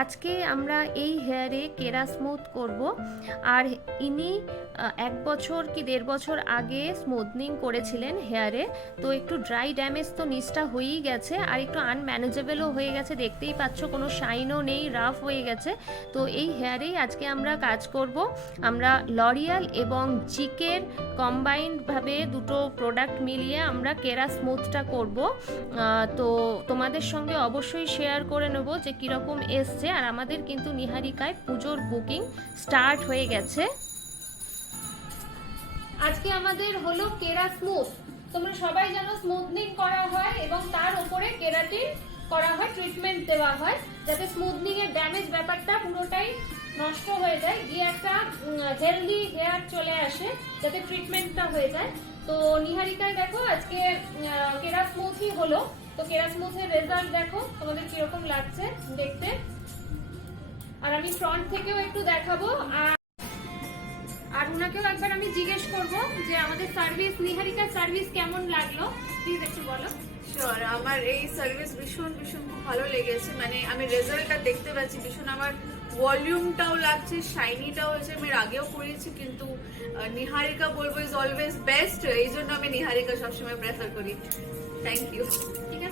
আজকে আমরা এই হেয়ারে কেরা স্মুথ করব। আর ইনি 1 বছর কি 1.5 বছর আগে স্মুথনিং করেছিলেন হেয়ারে। তো একটু ড্রাই ড্যামেজ তো নিচটা হয়েই গেছে, আর একটু আনম্যানেজেবলও হয়ে গেছে, দেখতেই পাচ্ছ কোনো শাইনও নেই, রাফ হয়ে গেছে। তো এই হেয়ারেই আজকে আমরা কাজ করব। আমরা লরিয়াল এবং জিকের কম্বাইন্ডভাবে দুটো প্রোডাক্ট মিলিয়ে আমরা কেরা স্মুথটা করব। তো তোমাদের সঙ্গে অবশ্যই শেয়ার করে নেব যে কীরকম এসছে। আর আমাদের কিন্তু নিহারিকায় পুজোর বুকিং স্টার্ট হয়ে গেছে। আজকে আমাদের হলো কেরা স্মুথ। তোমরা সবাই জানো স্মুথনিং করা হয় এবং তার উপরে কেরাটিন করা হয়, ট্রিটমেন্ট দেওয়া হয়, যাতে স্মুথনিং এর ড্যামেজ ব্যাপারটা পুরোটাই নষ্ট হয়ে যায়, গিয়ে একটা হেলদি হেয়ার চলে আসে, যাতে ট্রিটমেন্টটা হয়ে যায়। তো নিহারিকায় দেখো আজকে কেরা স্মুথই হলো। তো কেরা স্মুথের রেজাল্ট দেখো তোমাদের কিরকম লাগছে দেখতে। আর আমি ফ্রন্ট থেকেও একটু দেখাবো। আর ওনাকেও একবার আমি জিজ্ঞেস করব যে আমাদের সার্ভিস, নিহারিকার সার্ভিস কেমন লাগলো, প্লিজ একটু বলো। শিওর, আমার এই সার্ভিস ভীষণ ভীষণ খুব ভালো লেগেছে। মানে আমি রেজাল্টটা দেখতে পাচ্ছি, ভীষণ আমার ভলিউমটাও লাগছে, শাইনিটাও হয়েছে। আমি এর আগেও করেছি, কিন্তু নিহারিকা বলবো ইজ অলওয়েজ বেস্ট। এই জন্য আমি নিহারিকা সবসময় প্রেফার করি। Thank you. ঠিক আছে।